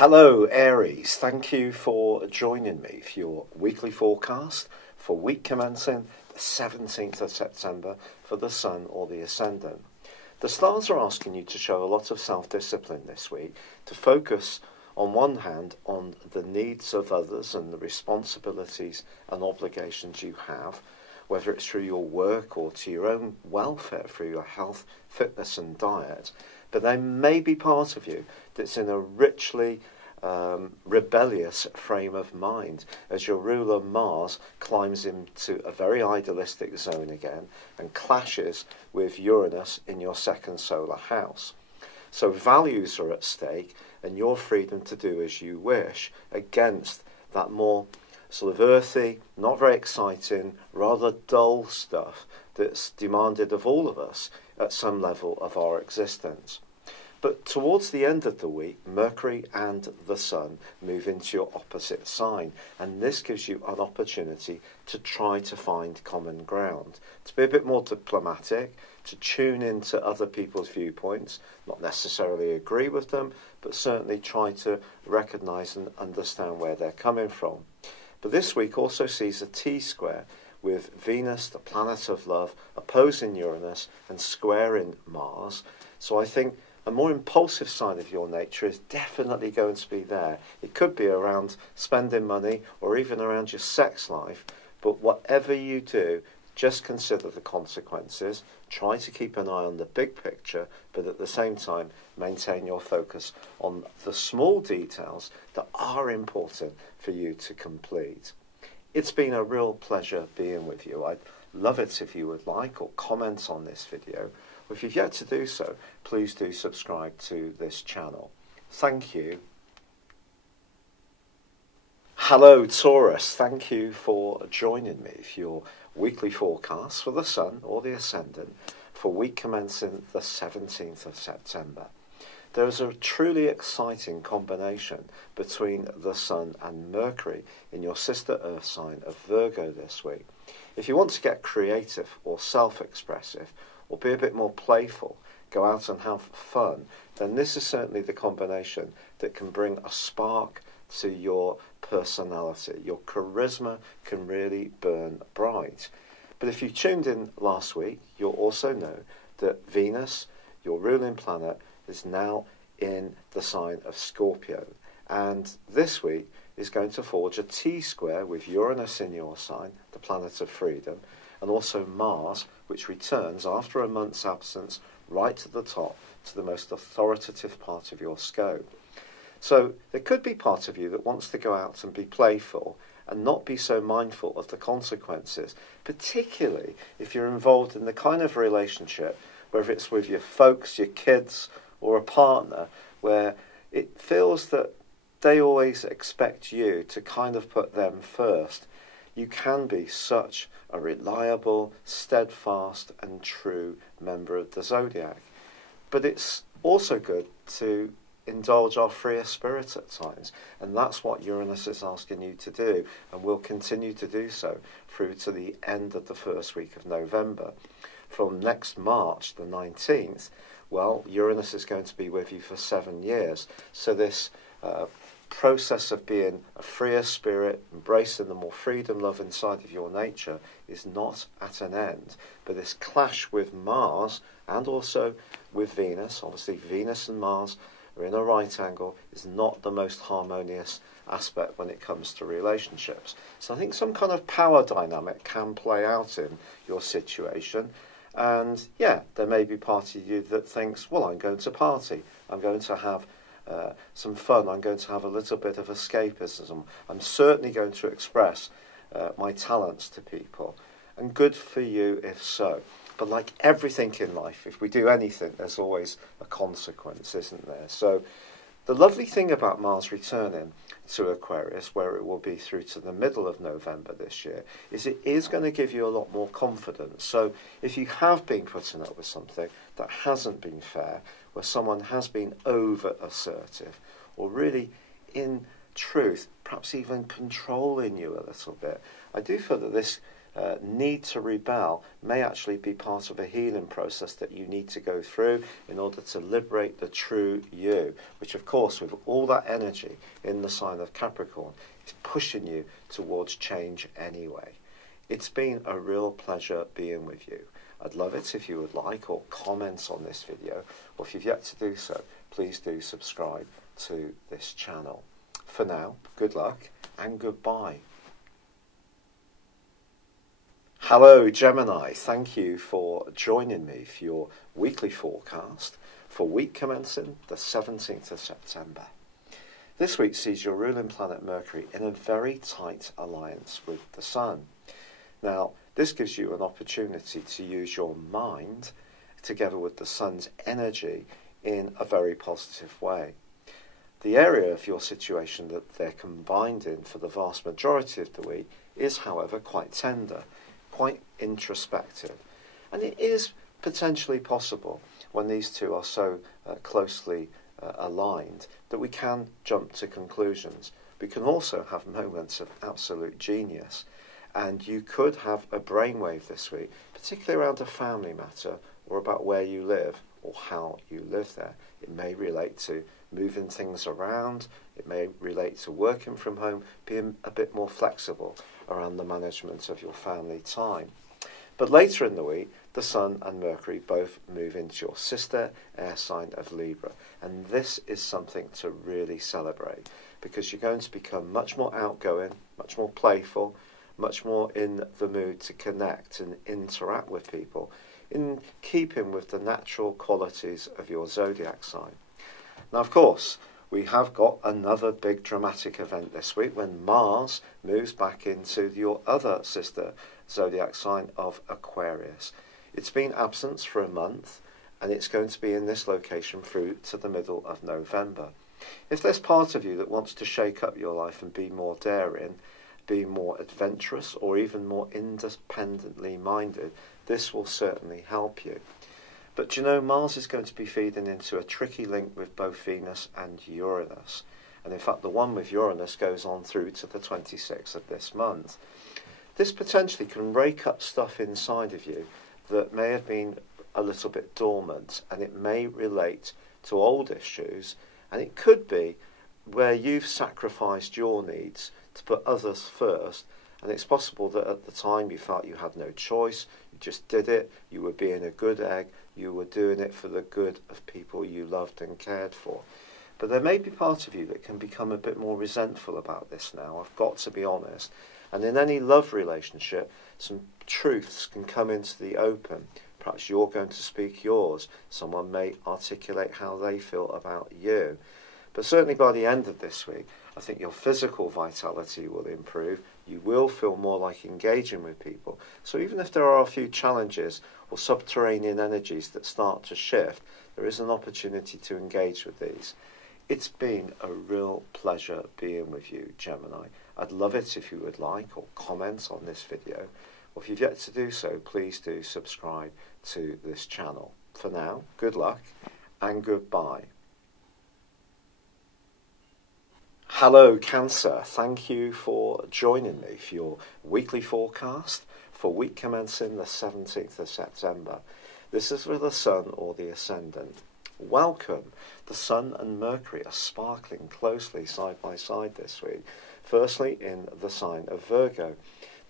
Hello Aries, thank you for joining me for your weekly forecast for week commencing the 17th of September for the Sun or the Ascendant. The stars are asking you to show a lot of self-discipline this week, to focus on one hand on the needs of others and the responsibilities and obligations you have, whether it's through your work or to your own welfare through your health, fitness and diet. But there may be part of you that's in a richly rebellious frame of mind as your ruler Mars climbs into a very idealistic zone again and clashes with Uranus in your second solar house. So values are at stake and your freedom to do as you wish against that more sort of earthy, not very exciting, rather dull stuff that's demanded of all of us at some level of our existence. But towards the end of the week, Mercury and the Sun move into your opposite sign, and this gives you an opportunity to try to find common ground, to be a bit more diplomatic, to tune into other people's viewpoints, not necessarily agree with them, but certainly try to recognise and understand where they're coming from. But this week also sees a T-square with Venus, the planet of love, opposing Uranus and squaring Mars. So I think a more impulsive side of your nature is definitely going to be there. It could be around spending money or even around your sex life, but whatever you do, just consider the consequences. Try to keep an eye on the big picture, but at the same time, maintain your focus on the small details that are important for you to complete. It's been a real pleasure being with you. I'd love it if you would like or comment on this video. If you've yet to do so, please do subscribe to this channel. Thank you. Hello Taurus, thank you for joining me for your weekly forecast for the Sun or the Ascendant for week commencing the 17th of September. There is a truly exciting combination between the Sun and Mercury in your sister Earth sign of Virgo this week. If you want to get creative or self-expressive, or be a bit more playful, go out and have fun, then this is certainly the combination that can bring a spark to your personality. Your charisma can really burn bright. But if you tuned in last week, you'll also know that Venus, your ruling planet, is now in the sign of Scorpio. And this week is going to forge a T-square with Uranus in your sign, the planet of freedom, and also Mars, which returns after a month's absence right to the top, to the most authoritative part of your scope. So there could be part of you that wants to go out and be playful and not be so mindful of the consequences, particularly if you're involved in the kind of relationship, whether it's with your folks, your kids, or a partner, where it feels that they always expect you to kind of put them first. You can be such a reliable, steadfast and true member of the Zodiac. But it's also good to indulge our freer spirit at times, and that's what Uranus is asking you to do, and will continue to do so through to the end of the first week of November. From next March the 19th, well, Uranus is going to be with you for 7 years, so this process of being a freer spirit, embracing the more freedom, love inside of your nature is not at an end. But this clash with Mars and also with Venus, obviously Venus and Mars are in a right angle, is not the most harmonious aspect when it comes to relationships. So I think some kind of power dynamic can play out in your situation. And yeah, there may be part of you that thinks, well, I'm going to party, I'm going to have some fun, I'm going to have a little bit of escapism, I'm certainly going to express my talents to people. And good for you if so. But like everything in life, if we do anything, there's always a consequence, isn't there? So the lovely thing about Mars returning to Aquarius, where it will be through to the middle of November this year, is it is going to give you a lot more confidence. So if you have been putting up with something that hasn't been fair, where someone has been over assertive, or really in truth, perhaps even controlling you a little bit, I do feel that this need to rebel may actually be part of a healing process that you need to go through in order to liberate the true you, which of course with all that energy in the sign of Capricorn is pushing you towards change anyway. It's been a real pleasure being with you. I'd love it if you would like or comment on this video, or if you've yet to do so, please do subscribe to this channel. For now, good luck and goodbye. Hello Gemini, thank you for joining me for your weekly forecast for week commencing the 17th of September. This week sees your ruling planet Mercury in a very tight alliance with the Sun. Now, this gives you an opportunity to use your mind together with the Sun's energy in a very positive way. The area of your situation that they're combined in for the vast majority of the week is, however, quite tender, quite introspective. And it is potentially possible when these two are so closely aligned that we can jump to conclusions. We can also have moments of absolute genius. And you could have a brainwave this week, particularly around a family matter or about where you live or how you live there. It may relate to moving things around. It may relate to working from home, being a bit more flexible around the management of your family time. But later in the week, the Sun and Mercury both move into your sister air sign of Libra. And this is something to really celebrate because you're going to become much more outgoing, much more playful, much more in the mood to connect and interact with people, in keeping with the natural qualities of your zodiac sign. Now, of course, we have got another big dramatic event this week when Mars moves back into your other sister zodiac sign of Aquarius. It's been absent for a month, and it's going to be in this location through to the middle of November. If there's part of you that wants to shake up your life and be more daring, be more adventurous or even more independently minded, this will certainly help you. But you know, Mars is going to be feeding into a tricky link with both Venus and Uranus. And in fact, the one with Uranus goes on through to the 26th of this month. This potentially can rake up stuff inside of you that may have been a little bit dormant, and it may relate to old issues, and it could be where you've sacrificed your needs to put others first, and it's possible that at the time you felt you had no choice, you just did it, you were being a good egg, you were doing it for the good of people you loved and cared for. But there may be part of you that can become a bit more resentful about this now, I've got to be honest. And in any love relationship, some truths can come into the open. Perhaps you're going to speak yours, someone may articulate how they feel about you. But certainly by the end of this week, I think your physical vitality will improve. You will feel more like engaging with people. So even if there are a few challenges or subterranean energies that start to shift, there is an opportunity to engage with these. It's been a real pleasure being with you, Gemini. I'd love it if you would like or comment on this video. Or if you've yet to do so, please do subscribe to this channel. For now, good luck and goodbye. Hello Cancer, thank you for joining me for your weekly forecast for week commencing the 17th of September. This is for the Sun or the Ascendant. Welcome. The Sun and Mercury are sparkling closely side by side this week. Firstly in the sign of Virgo.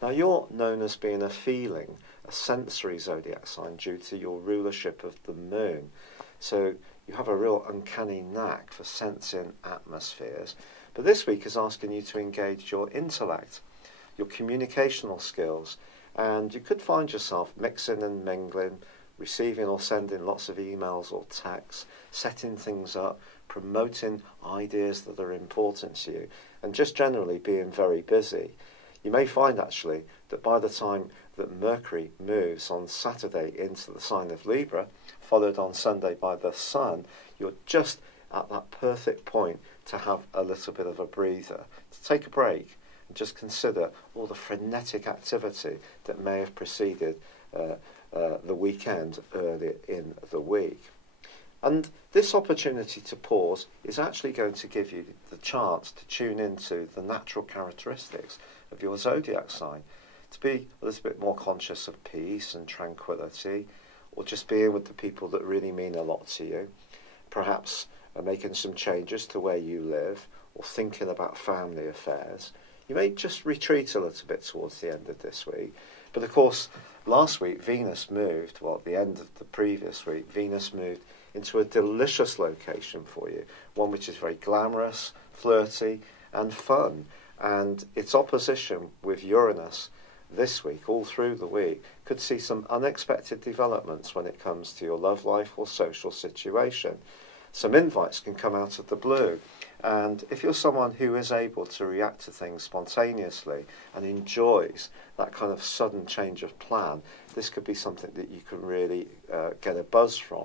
Now you're known as being a feeling, a sensory zodiac sign due to your rulership of the moon. So you have a real uncanny knack for sensing atmospheres. But this week is asking you to engage your intellect, your communicational skills, and you could find yourself mixing and mingling, receiving or sending lots of emails or texts, setting things up, promoting ideas that are important to you, and just generally being very busy. You may find actually that by the time that Mercury moves on Saturday into the sign of Libra, followed on Sunday by the Sun, you're just at that perfect point to have a little bit of a breather, to take a break and just consider all the frenetic activity that may have preceded the weekend earlier in the week. And this opportunity to pause is actually going to give you the chance to tune into the natural characteristics of your zodiac sign, to be a little bit more conscious of peace and tranquility, or just being with the people that really mean a lot to you. Perhaps making some changes to where you live, or thinking about family affairs. You may just retreat a little bit towards the end of this week. But of course, last week Venus moved, well, at the end of the previous week, Venus moved into a delicious location for you, one which is very glamorous, flirty and fun. And its opposition with Uranus this week, all through the week, could see some unexpected developments when it comes to your love life or social situation. Some invites can come out of the blue. And if you're someone who is able to react to things spontaneously and enjoys that kind of sudden change of plan, this could be something that you can really get a buzz from.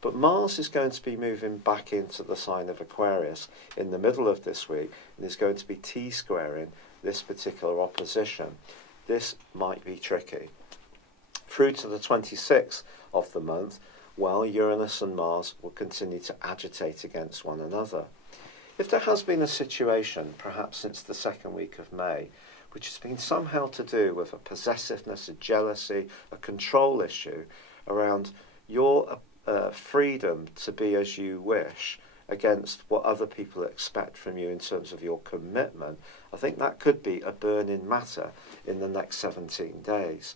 But Mars is going to be moving back into the sign of Aquarius in the middle of this week and is going to be T-squaring this particular opposition. This might be tricky. Through to the 26th of the month, well, Uranus and Mars will continue to agitate against one another. If there has been a situation, perhaps since the second week of May, which has been somehow to do with a possessiveness, a jealousy, a control issue around your freedom to be as you wish against what other people expect from you in terms of your commitment, I think that could be a burning matter in the next 17 days.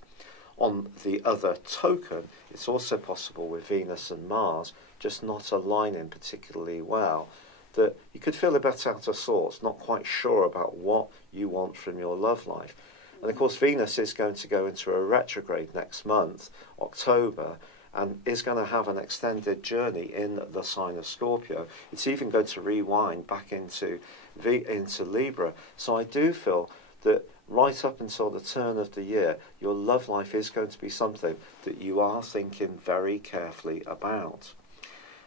On the other token, it's also possible with Venus and Mars just not aligning particularly well, that you could feel a bit out of sorts, not quite sure about what you want from your love life. And of course, Venus is going to go into a retrograde next month, October, and is going to have an extended journey in the sign of Scorpio. It's even going to rewind back into Libra. So I do feel that right up until the turn of the year, your love life is going to be something that you are thinking very carefully about.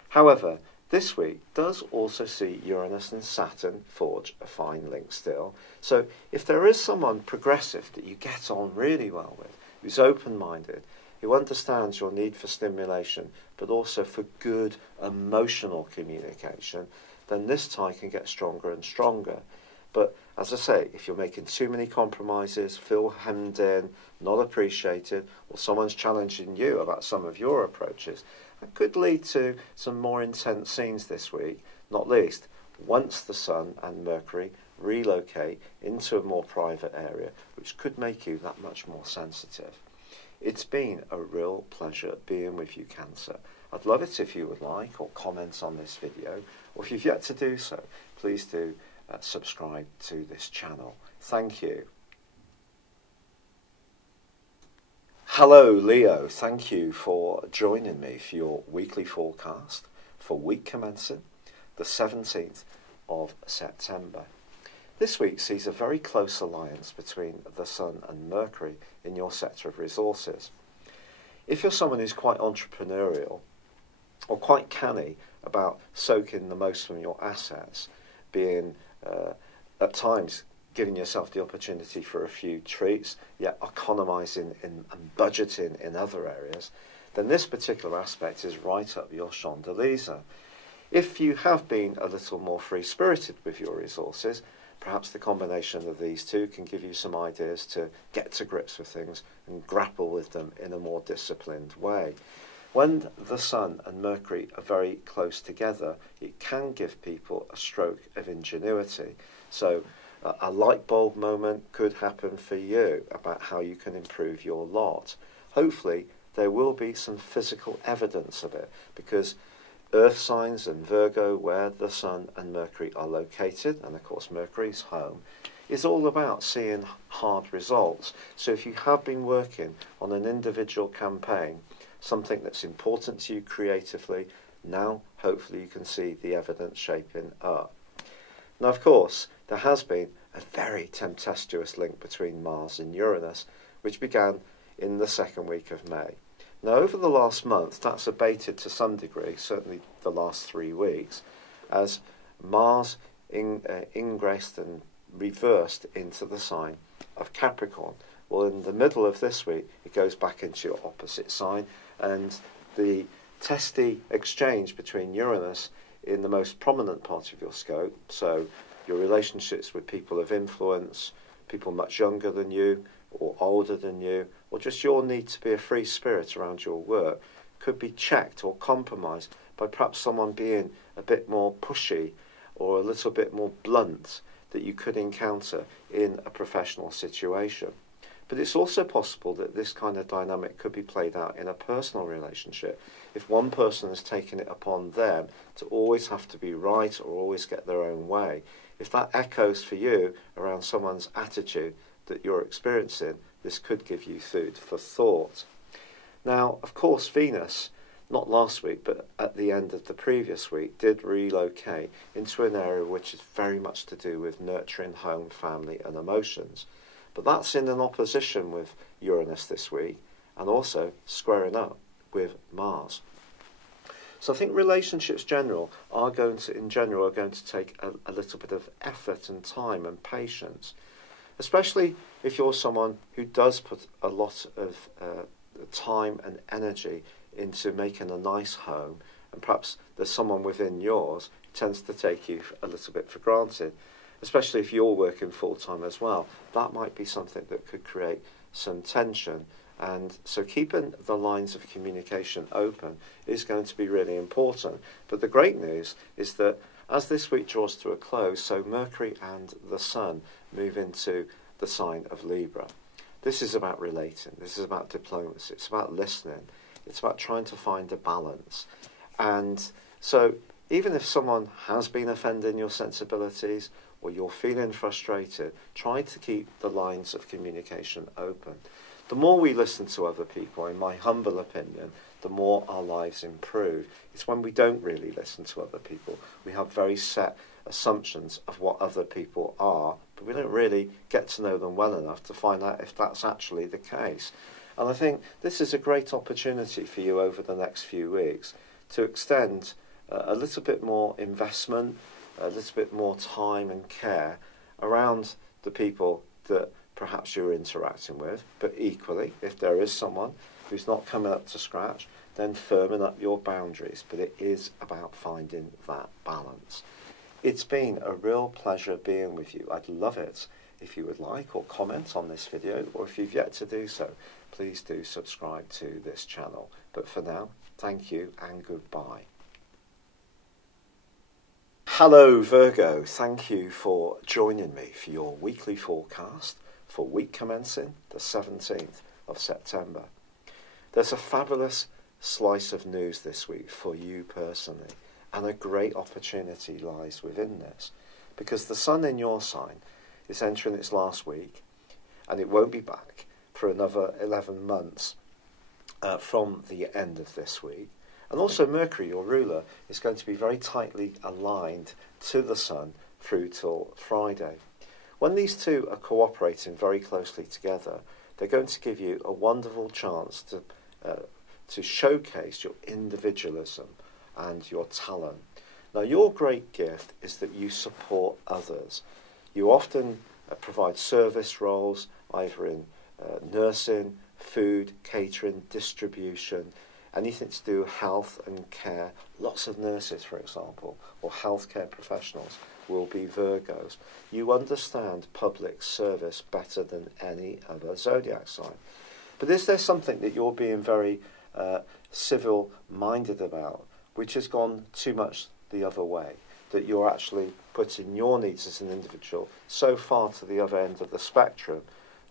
However, this week does also see Uranus and Saturn forge a fine link still. So if there is someone progressive that you get on really well with, who's open-minded, who understands your need for stimulation, but also for good emotional communication, then this tie can get stronger and stronger. But as I say, if you're making too many compromises, feel hemmed in, not appreciated, or someone's challenging you about some of your approaches, that could lead to some more intense scenes this week, not least once the Sun and Mercury relocate into a more private area, which could make you that much more sensitive. It's been a real pleasure being with you, Cancer. I'd love it if you would like or comment on this video, or if you've yet to do so, please do subscribe to this channel. Thank you. Hello Leo, thank you for joining me for your weekly forecast for week commencing the 17th of September. This week sees a very close alliance between the Sun and Mercury in your sector of resources. If you're someone who's quite entrepreneurial or quite canny about soaking the most from your assets, being at times giving yourself the opportunity for a few treats, yet economising and budgeting in other areas, then this particular aspect is right up your chandelier. If you have been a little more free-spirited with your resources, perhaps the combination of these two can give you some ideas to get to grips with things and grapple with them in a more disciplined way. When the Sun and Mercury are very close together, it can give people a stroke of ingenuity. So a light bulb moment could happen for you about how you can improve your lot. Hopefully there will be some physical evidence of it, because Earth signs and Virgo, where the Sun and Mercury are located, and of course Mercury's home, is all about seeing hard results. So if you have been working on an individual campaign, something that's important to you creatively, now hopefully you can see the evidence shaping up. Now, of course, there has been a very tempestuous link between Mars and Uranus, which began in the second week of May. Now, over the last month, that's abated to some degree, certainly the last 3 weeks, as Mars ingressed and reversed into the sign of Capricorn. Well, in the middle of this week, it goes back into your opposite sign, and the testy exchange between Uranus in the most prominent part of your scope, so your relationships with people of influence, people much younger than you, or older than you, or just your need to be a free spirit around your work could be checked or compromised by perhaps someone being a bit more pushy or a little bit more blunt that you could encounter in a professional situation. But it's also possible that this kind of dynamic could be played out in a personal relationship. If one person has taken it upon them to always have to be right or always get their own way, if that echoes for you around someone's attitude that you're experiencing, this could give you food for thought. Now, of course, Venus, not last week, but at the end of the previous week, did relocate into an area which is very much to do with nurturing home, family and emotions. But that's in an opposition with Uranus this week, and also squaring up with Mars. So I think relationships are going to take a little bit of effort and time and patience, especially if you're someone who does put a lot of time and energy into making a nice home, and perhaps there's someone within yours who tends to take you a little bit for granted, especially if you're working full-time as well. That might be something that could create some tension, and so keeping the lines of communication open is going to be really important. But the great news is that as this week draws to a close, so Mercury and the Sun move into the sign of Libra. This is about relating, this is about diplomacy, it's about listening, it's about trying to find a balance. And so even if someone has been offending your sensibilities or you're feeling frustrated, try to keep the lines of communication open. The more we listen to other people, in my humble opinion, the more our lives improve. It's when we don't really listen to other people. We have very set assumptions of what other people are, but we don't really get to know them well enough to find out if that's actually the case. And I think this is a great opportunity for you over the next few weeks to extend a little bit more investment, a little bit more time and care around the people that perhaps you're interacting with. But equally, if there is someone who's not coming up to scratch, then firming up your boundaries. But it is about finding that balance. It's been a real pleasure being with you. I'd love it if you would like or comment on this video, or if you've yet to do so, please do subscribe to this channel. But for now, thank you and goodbye. Hello Virgo, thank you for joining me for your weekly forecast for week commencing the 17th of September. There's a fabulous slice of news this week for you personally, and a great opportunity lies within this, because the Sun in your sign is entering its last week, and it won't be back for another 11 months from the end of this week. And also Mercury, your ruler, is going to be very tightly aligned to the Sun through till Friday. When these two are cooperating very closely together, they're going to give you a wonderful chance to showcase your individualism and your talent. Now, your great gift is that you support others. You often provide service roles, either in nursing, food, catering, distribution, anything to do with health and care. Lots of nurses, for example, or healthcare professionals will be Virgos. You understand public service better than any other zodiac sign. But is there something that you're being very civil-minded about, which has gone too much the other way, that you're actually putting your needs as an individual so far to the other end of the spectrum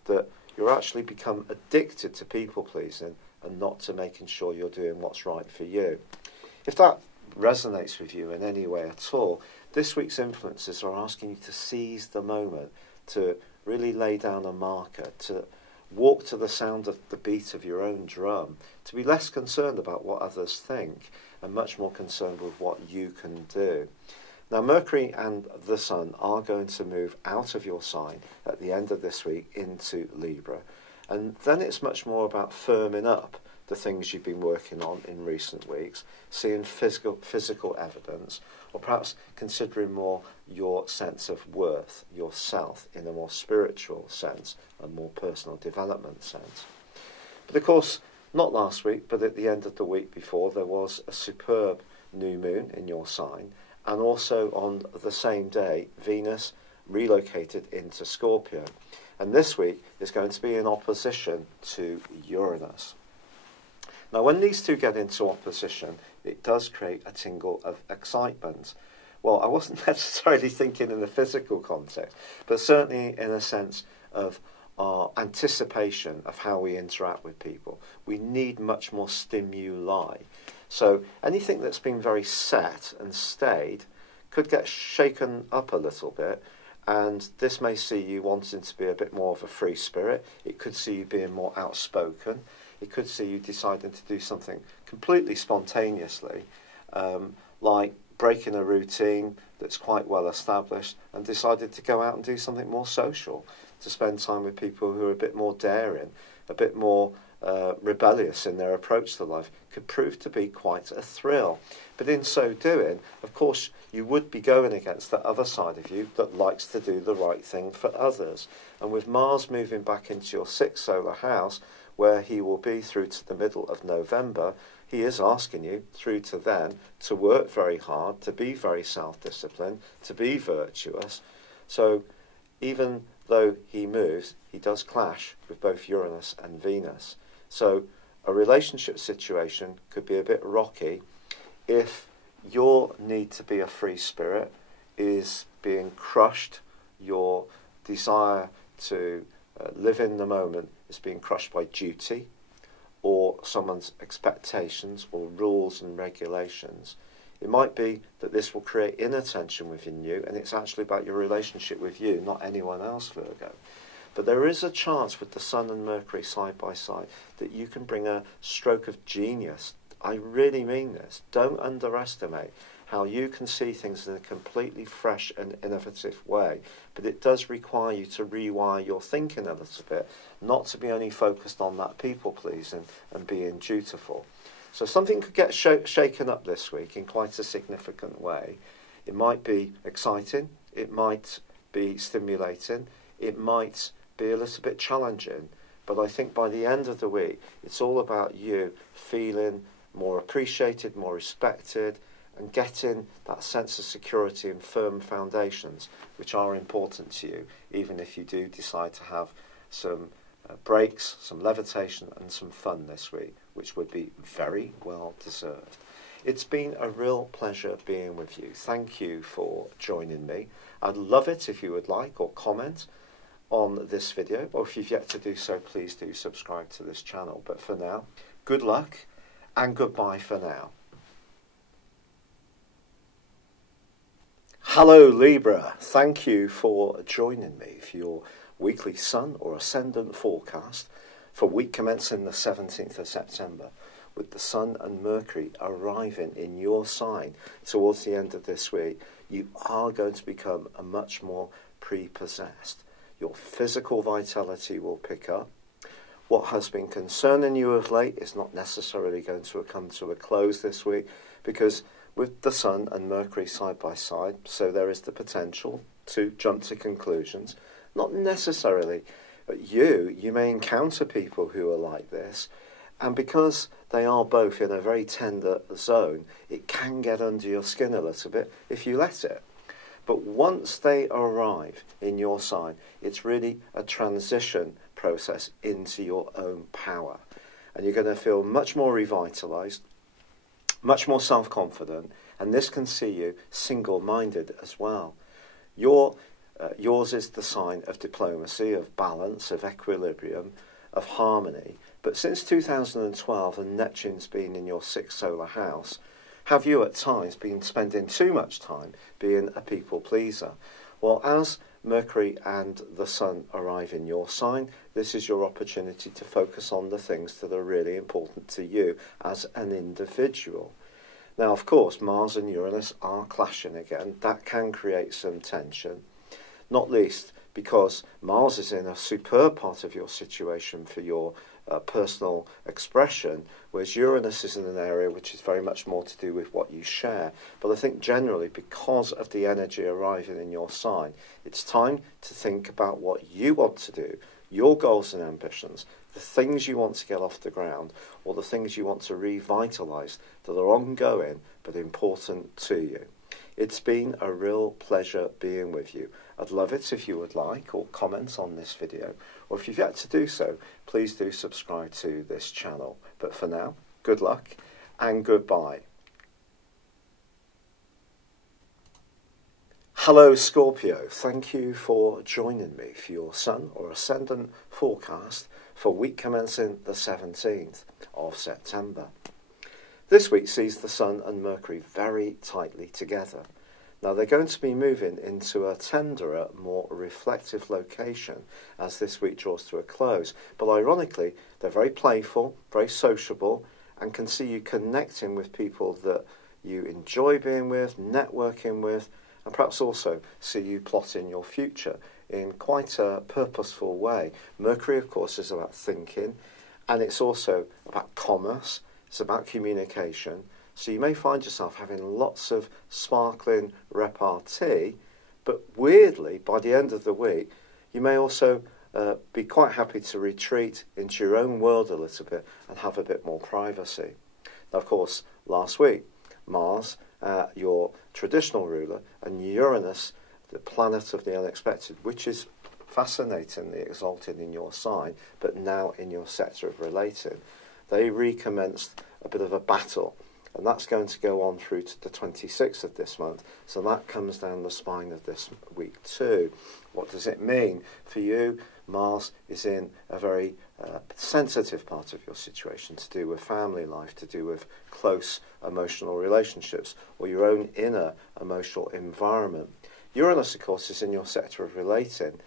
that you're actually become addicted to people-pleasing and not to making sure you're doing what's right for you? If that resonates with you in any way at all, this week's influences are asking you to seize the moment, to really lay down a marker, to walk to the sound of the beat of your own drum, to be less concerned about what others think and much more concerned with what you can do. Now, Mercury and the Sun are going to move out of your sign at the end of this week into Libra. And then it's much more about firming up the things you've been working on in recent weeks, seeing physical evidence, or perhaps considering more your sense of worth, yourself, in a more spiritual sense, a more personal development sense. But of course, not last week, but at the end of the week before, there was a superb new moon in your sign, and also on the same day, Venus relocated into Scorpio. And this week is going to be in opposition to Uranus. Now, when these two get into opposition, it does create a tingle of excitement. Well, I wasn't necessarily thinking in the physical context, but certainly in a sense of our anticipation of how we interact with people. We need much more stimuli. So anything that's been very set and stayed could get shaken up a little bit, and this may see you wanting to be a bit more of a free spirit. It could see you being more outspoken. It could see you deciding to do something completely spontaneously, like breaking a routine that's quite well established and decided to go out and do something more social, to spend time with people who are a bit more daring, a bit more rebellious in their approach to life. Could prove to be quite a thrill. But in so doing, of course, you would be going against that other side of you that likes to do the right thing for others. And with Mars moving back into your 6th solar house, where he will be through to the middle of November, he is asking you through to then to work very hard, to be very self-disciplined, to be virtuous. So even though he moves, he does clash with both Uranus and Venus. So a relationship situation could be a bit rocky if your need to be a free spirit is being crushed, your desire to live in the moment is being crushed by duty or someone's expectations or rules and regulations. It might be that this will create inner tension within you, and it's actually about your relationship with you, not anyone else, Virgo. But there is a chance with the Sun and Mercury side by side that you can bring a stroke of genius. I really mean this. Don't underestimate how you can see things in a completely fresh and innovative way. But it does require you to rewire your thinking a little bit, not to be only focused on that people-pleasing and being dutiful. So something could get shaken up this week in quite a significant way. It might be exciting, it might be stimulating, it might be a little bit challenging, but I think by the end of the week, it's all about you feeling more appreciated, more respected, and getting that sense of security and firm foundations, which are important to you, even if you do decide to have some breaks, some levitation and some fun this week, which would be very well deserved. It's been a real pleasure being with you. Thank you for joining me. I'd love it if you would like or comment on this video, or if you've yet to do so, please do subscribe to this channel. But for now, good luck and goodbye for now. Hello Libra, thank you for joining me for your weekly Sun or Ascendant forecast for week commencing the 17th of September, with the Sun and Mercury arriving in your sign towards the end of this week. You are going to become a much more prepossessed. Your physical vitality will pick up. What has been concerning you of late is not necessarily going to come to a close this week, because with the Sun and Mercury side by side, so there is the potential to jump to conclusions. Not necessarily, but you may encounter people who are like this, and because they are both in a very tender zone, it can get under your skin a little bit if you let it. But once they arrive in your sign, it's really a transition process into your own power. And you're going to feel much more revitalized, much more self-confident, and this can see you single-minded as well. Yours is the sign of diplomacy, of balance, of equilibrium, of harmony. But since 2012 and Neptune's been in your 6th solar house, have you at times been spending too much time being a people pleaser? Well, as Mercury and the Sun arrive in your sign, this is your opportunity to focus on the things that are really important to you as an individual. Now, of course, Mars and Uranus are clashing again. That can create some tension, not least because Mars is in a superb part of your situation for your personal expression, whereas Uranus is in an area which is very much more to do with what you share. But I think generally, because of the energy arriving in your sign, it's time to think about what you want to do, your goals and ambitions, the things you want to get off the ground, or the things you want to revitalise that are ongoing but important to you. It's been a real pleasure being with you. I'd love it if you would like or comment on this video, or if you've yet to do so, please do subscribe to this channel. But for now, good luck and goodbye. Hello Scorpio, thank you for joining me for your Sun or Ascendant forecast for week commencing the 17th of September. This week sees the Sun and Mercury very tightly together. Now they're going to be moving into a tenderer, more reflective location as this week draws to a close. But ironically, they're very playful, very sociable, and can see you connecting with people that you enjoy being with, networking with, and perhaps also see you plotting your future in quite a purposeful way. Mercury, of course, is about thinking, and it's also about commerce, it's about communication. So you may find yourself having lots of sparkling repartee, but weirdly, by the end of the week, you may also be quite happy to retreat into your own world a little bit and have a bit more privacy. Now, of course, last week, Mars, your traditional ruler, and Uranus, the planet of the unexpected, which is fascinatingly exalted in your sign, but now in your sector of relating, they recommenced a bit of a battle, and that's going to go on through to the 26th of this month. So that comes down the spine of this week too. What does it mean? For you, Mars is in a very sensitive part of your situation, to do with family life, to do with close emotional relationships, or your own inner emotional environment. Uranus, of course, is in your sector of relating.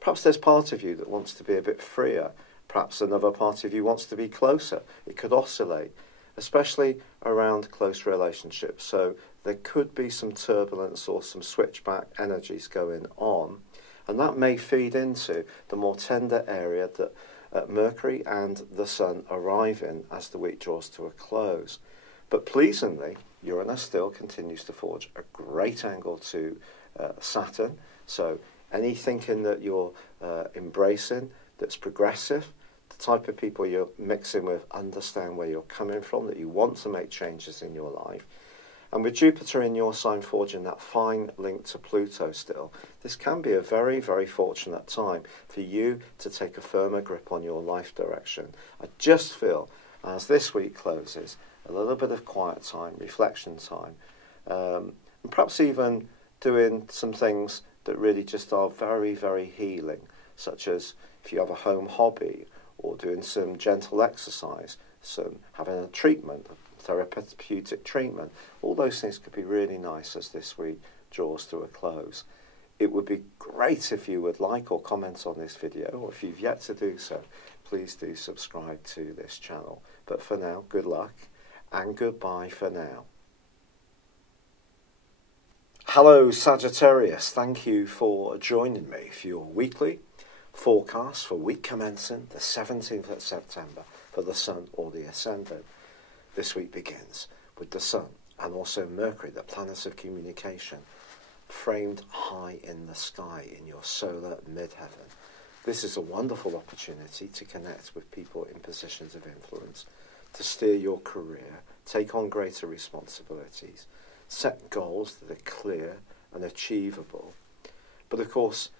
Perhaps there's part of you that wants to be a bit freer. Perhaps another part of you wants to be closer. It could oscillate, especially around close relationships. So there could be some turbulence or some switchback energies going on. And that may feed into the more tender area that Mercury and the Sun arrive in as the week draws to a close. But pleasingly, Uranus still continues to forge a great angle to Saturn. So any thinking that you're embracing that's progressive, the type of people you're mixing with understand where you're coming from, that you want to make changes in your life. And with Jupiter in your sign forging that fine link to Pluto still, this can be a very, very fortunate time for you to take a firmer grip on your life direction. I just feel, as this week closes, a little bit of quiet time, reflection time, and perhaps even doing some things that really just are very, very healing, such as if you have a home hobby, or doing some gentle exercise, some having a treatment, therapeutic treatment. All those things could be really nice as this week draws to a close. It would be great if you would like or comment on this video, or if you've yet to do so, please do subscribe to this channel. But for now, good luck and goodbye for now. Hello Sagittarius, thank you for joining me for your weekly forecast for week commencing the 17th of September for the Sun or the Ascendant. This week begins with the Sun and also Mercury, the planet of communication, framed high in the sky in your solar midheaven. This is a wonderful opportunity to connect with people in positions of influence, to steer your career, take on greater responsibilities, set goals that are clear and achievable. But of course,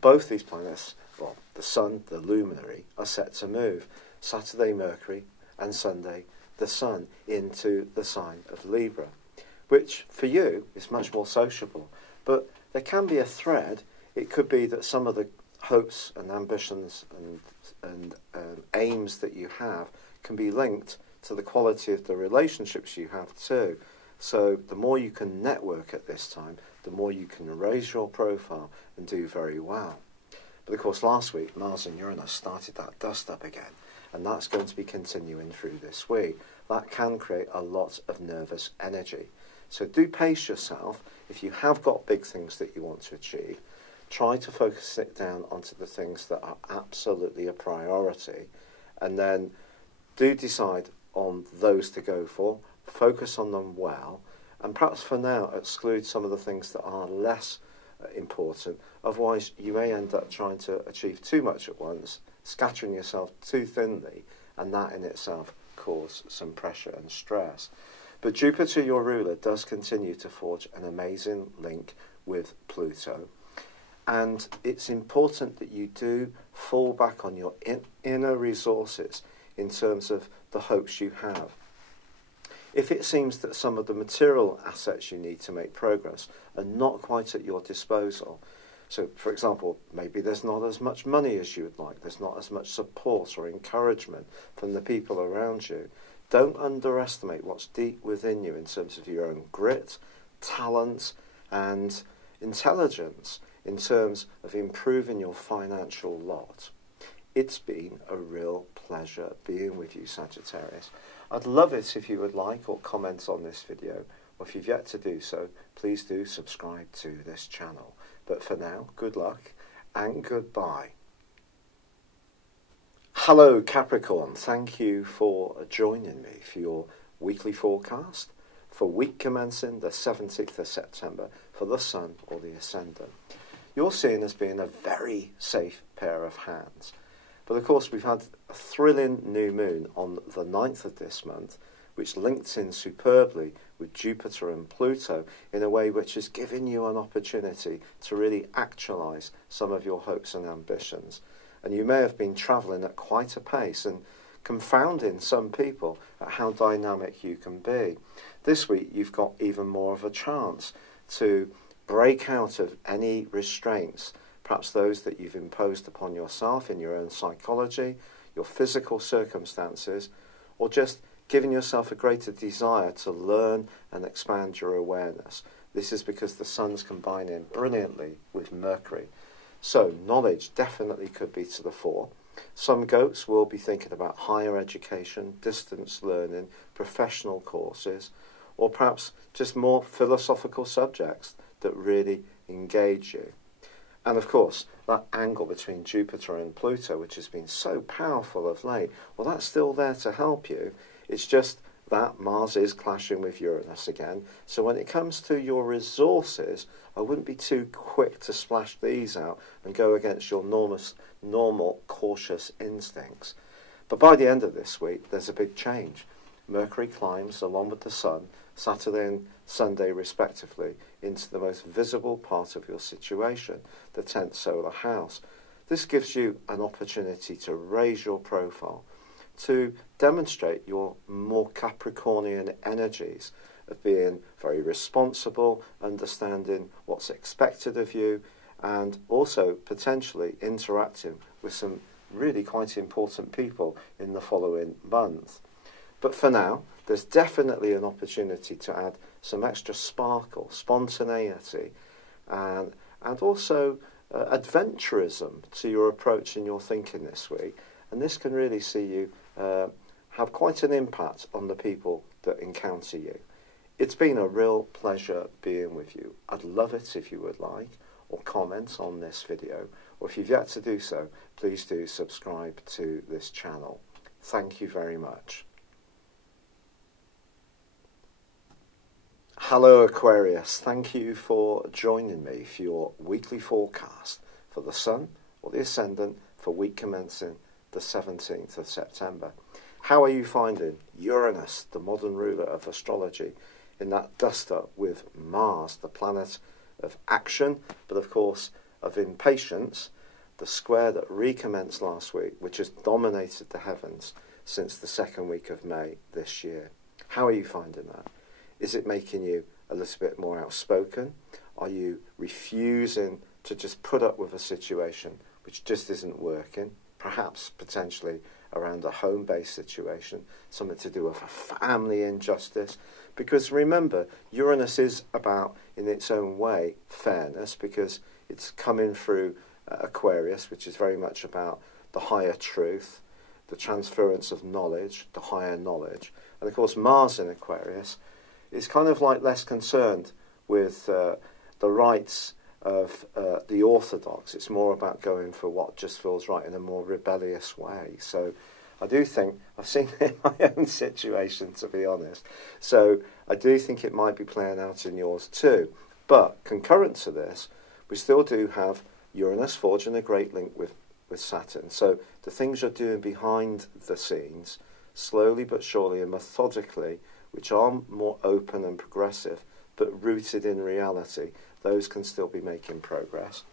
both these planets, well, the Sun, the luminary, are set to move. Saturday, Mercury, and Sunday, the Sun, into the sign of Libra, which for you is much more sociable. But there can be a thread. It could be that some of the hopes and ambitions and aims that you have can be linked to the quality of the relationships you have too. So the more you can network at this time, the more you can raise your profile and do very well. But of course last week Mars and Uranus started that dust up again, and that's going to be continuing through this week. That can create a lot of nervous energy. So do pace yourself. If you have got big things that you want to achieve, try to focus it down onto the things that are absolutely a priority, and then do decide on those to go for. Focus on them well, and perhaps for now exclude some of the things that are less important. Otherwise you may end up trying to achieve too much at once, scattering yourself too thinly, and that in itself cause some pressure and stress. But Jupiter, your ruler, does continue to forge an amazing link with Pluto. And it's important that you do fall back on your inner resources in terms of the hopes you have. If it seems that some of the material assets you need to make progress are not quite at your disposal, so for example, maybe there's not as much money as you would like, there's not as much support or encouragement from the people around you, don't underestimate what's deep within you in terms of your own grit, talent and intelligence in terms of improving your financial lot. It's been a real pleasure being with you, Sagittarius. I'd love it if you would like or comment on this video, or if you've yet to do so, please do subscribe to this channel. But for now, good luck and goodbye. Hello Capricorn, thank you for joining me for your weekly forecast for week commencing the 17th of September for the Sun or the Ascendant. You're seen as being a very safe pair of hands. But of course we've had a thrilling new moon on the 9th of this month, which links in superbly with Jupiter and Pluto in a way which is giving you an opportunity to really actualise some of your hopes and ambitions. And you may have been travelling at quite a pace and confounding some people at how dynamic you can be. This week you've got even more of a chance to break out of any restraints, perhaps those that you've imposed upon yourself in your own psychology, your physical circumstances, or just giving yourself a greater desire to learn and expand your awareness. This is because the Sun's combining brilliantly with Mercury. So knowledge definitely could be to the fore. Some goats will be thinking about higher education, distance learning, professional courses, or perhaps just more philosophical subjects that really engage you. And of course, that angle between Jupiter and Pluto, which has been so powerful of late, well, that's still there to help you. It's just that Mars is clashing with Uranus again. So when it comes to your resources, I wouldn't be too quick to splash these out and go against your normal cautious instincts. But by the end of this week, there's a big change. Mercury climbs, along with the Sun, Saturday and Sunday respectively, into the most visible part of your situation, the 10th solar house. This gives you an opportunity to raise your profile, to demonstrate your more Capricornian energies of being very responsible, understanding what's expected of you, and also potentially interacting with some really quite important people in the following month. But for now, there's definitely an opportunity to add some extra sparkle, spontaneity, and also adventurism to your approach and your thinking this week. And this can really see you have quite an impact on the people that encounter you. It's been a real pleasure being with you. I'd love it if you would like or comment on this video, or if you've yet to do so, please do subscribe to this channel. Thank you very much. Hello Aquarius, thank you for joining me for your weekly forecast for the Sun or the Ascendant for week commencing the 17th of September. How are you finding Uranus, the modern ruler of astrology, in that dust-up with Mars, the planet of action, but of course of impatience, the square that recommenced last week, which has dominated the heavens since the second week of May this year? How are you finding that? Is it making you a little bit more outspoken? Are you refusing to just put up with a situation which just isn't working? Perhaps potentially around a home-based situation, something to do with a family injustice. Because remember, Uranus is about, in its own way, fairness, because it's coming through Aquarius, which is very much about the higher truth, the transference of knowledge, the higher knowledge. And of course, Mars in Aquarius is kind of like less concerned with the rights of the orthodox. It's more about going for what just feels right in a more rebellious way. So I do think, I've seen it in my own situation, to be honest. So I do think it might be playing out in yours too. But concurrent to this, we still do have Uranus forging a great link with Saturn. So the things you're doing behind the scenes, slowly but surely and methodically, which are more open and progressive, but rooted in reality, those can still be making progress.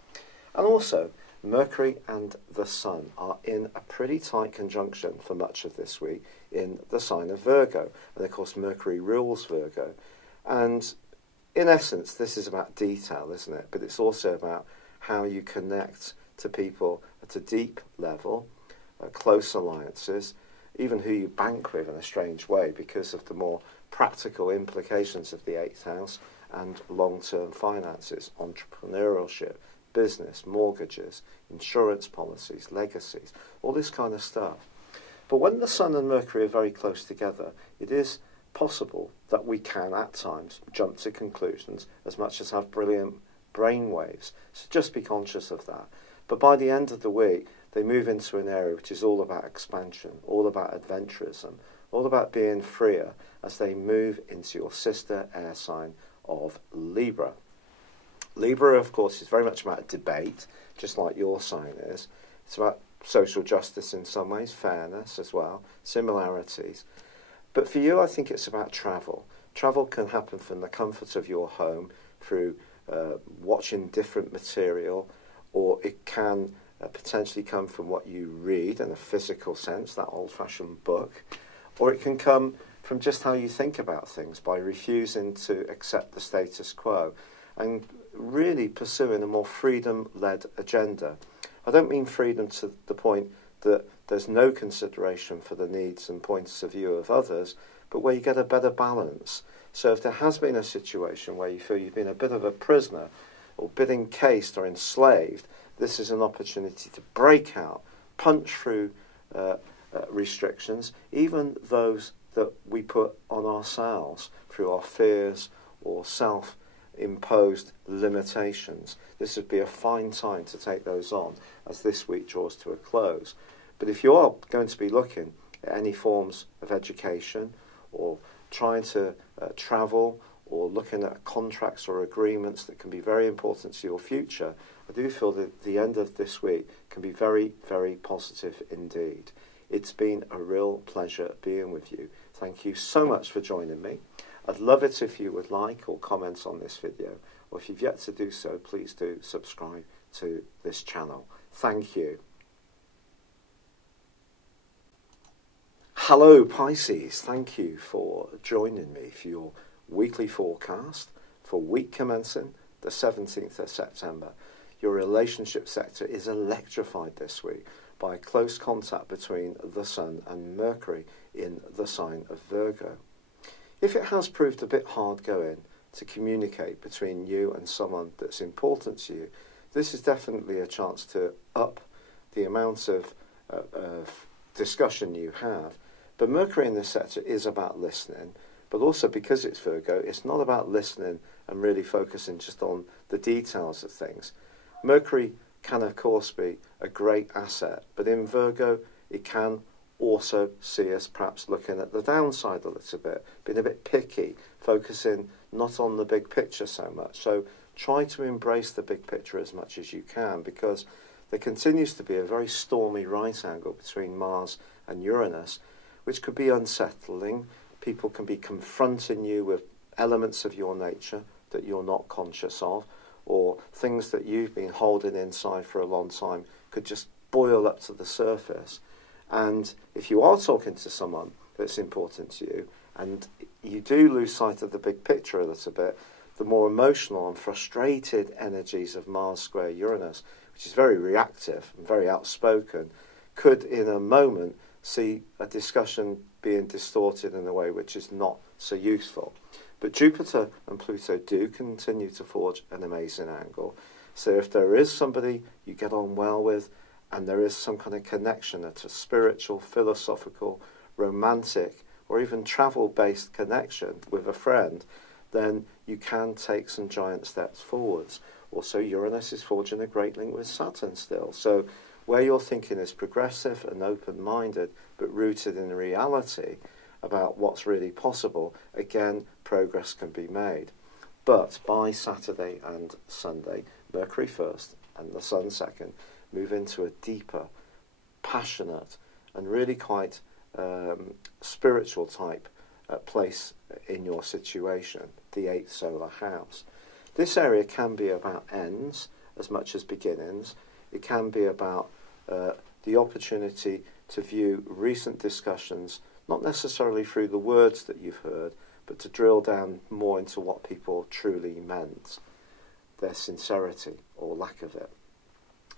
And also, Mercury and the Sun are in a pretty tight conjunction for much of this week in the sign of Virgo. And of course, Mercury rules Virgo. And in essence, this is about detail, isn't it? But it's also about how you connect to people at a deep level, close alliances, even who you bank with in a strange way because of the more practical implications of the 8th house and long-term finances, entrepreneurship, business, mortgages, insurance policies, legacies, all this kind of stuff. But when the Sun and Mercury are very close together, it is possible that we can at times jump to conclusions as much as have brilliant brain waves. So just be conscious of that. But by the end of the week, they move into an area which is all about expansion, all about adventurism, all about being freer as they move into your sister air sign of Libra. Libra, of course, is very much about debate, just like your sign is. It's about social justice in some ways, fairness as well, similarities. But for you, I think it's about travel. Travel can happen from the comfort of your home through watching different material, or it can potentially come from what you read in a physical sense, that old-fashioned book, or it can come from just how you think about things by refusing to accept the status quo and really pursuing a more freedom-led agenda. I don't mean freedom to the point that there's no consideration for the needs and points of view of others, but where you get a better balance. So if there has been a situation where you feel you've been a bit of a prisoner or a bit encased or enslaved, this is an opportunity to break out, punch through restrictions, even those that we put on ourselves through our fears or self-imposed limitations. This would be a fine time to take those on as this week draws to a close. But if you are going to be looking at any forms of education or trying to travel or looking at contracts or agreements that can be very important to your future, I do feel that the end of this week can be very, very positive indeed. It's been a real pleasure being with you. Thank you so much for joining me. I'd love it if you would like or comment on this video, or if you've yet to do so, please do subscribe to this channel. Thank you. Hello Pisces, thank you for joining me for your weekly forecast for week commencing the 17th of September. Your relationship sector is electrified this week by close contact between the Sun and Mercury in the sign of Virgo. If it has proved a bit hard going to communicate between you and someone that's important to you, this is definitely a chance to up the amount of discussion you have. But Mercury in this sector is about listening, but also because it's Virgo, it's not about listening and really focusing just on the details of things. Mercury can, of course, be a great asset, but in Virgo, it can also see us perhaps looking at the downside a little bit, being a bit picky, focusing not on the big picture so much. So try to embrace the big picture as much as you can, because there continues to be a very stormy right angle between Mars and Uranus, which could be unsettling. People can be confronting you with elements of your nature that you're not conscious of, or things that you've been holding inside for a long time could just boil up to the surface. And if you are talking to someone that's important to you, and you do lose sight of the big picture a little bit, the more emotional and frustrated energies of Mars square Uranus, which is very reactive and very outspoken, could in a moment see a discussion being distorted in a way which is not so useful. But Jupiter and Pluto do continue to forge an amazing angle. So if there is somebody you get on well with, and there is some kind of connection at a spiritual, philosophical, romantic, or even travel-based connection with a friend, then you can take some giant steps forwards. Also, Uranus is forging a great link with Saturn still. So where your thinking is progressive and open-minded, but rooted in reality about what's really possible, again, progress can be made. But by Saturday and Sunday, Mercury first and the Sun second, move into a deeper, passionate, and really quite spiritual type place in your situation, the 8th solar house. This area can be about ends as much as beginnings. It can be about the opportunity to view recent discussions, not necessarily through the words that you've heard, but to drill down more into what people truly meant, their sincerity or lack of it.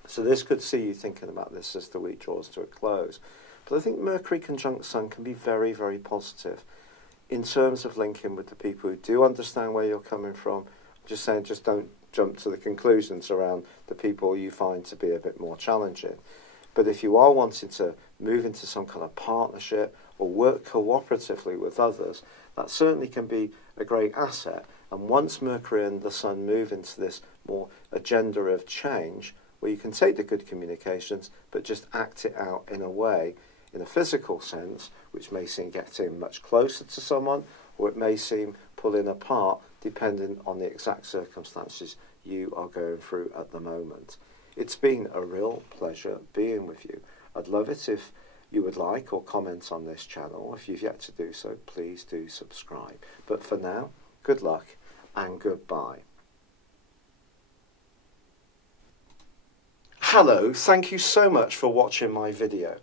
So this could see you thinking about this as the week draws to a close. But I think Mercury conjunct Sun can be very, very positive in terms of linking with the people who do understand where you're coming from. I'm just saying, just don't jump to the conclusions around the people you find to be a bit more challenging. But if you are wanting to move into some kind of partnership or work cooperatively with others, that certainly can be a great asset. And once Mercury and the Sun move into this more agenda of change, where you can take the good communications, but just act it out in a way, in a physical sense, which may seem getting much closer to someone, or it may seem pulling apart, depending on the exact circumstances you are going through at the moment. It's been a real pleasure being with you. I'd love it if you would like or comment on this channel. If you've yet to do so, please do subscribe. But for now, good luck and goodbye. Hello, thank you so much for watching my video.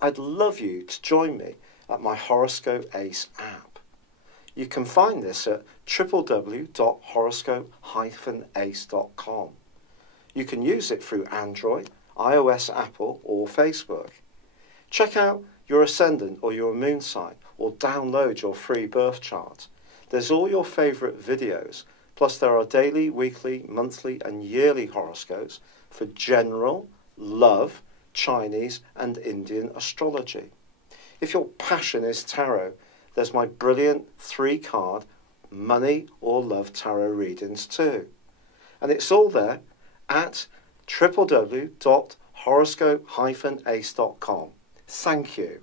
I'd love you to join me at my Horoscope Ace app. You can find this at www.horoscope-ace.com. You can use it through Android, iOS, Apple or Facebook. Check out your ascendant or your moon sign or download your free birth chart. There's all your favourite videos, plus there are daily, weekly, monthly and yearly horoscopes for general, love, Chinese and Indian astrology. If your passion is tarot, there's my brilliant 3-card money or love tarot readings too. And it's all there at www.horoscope-ace.com. Thank you.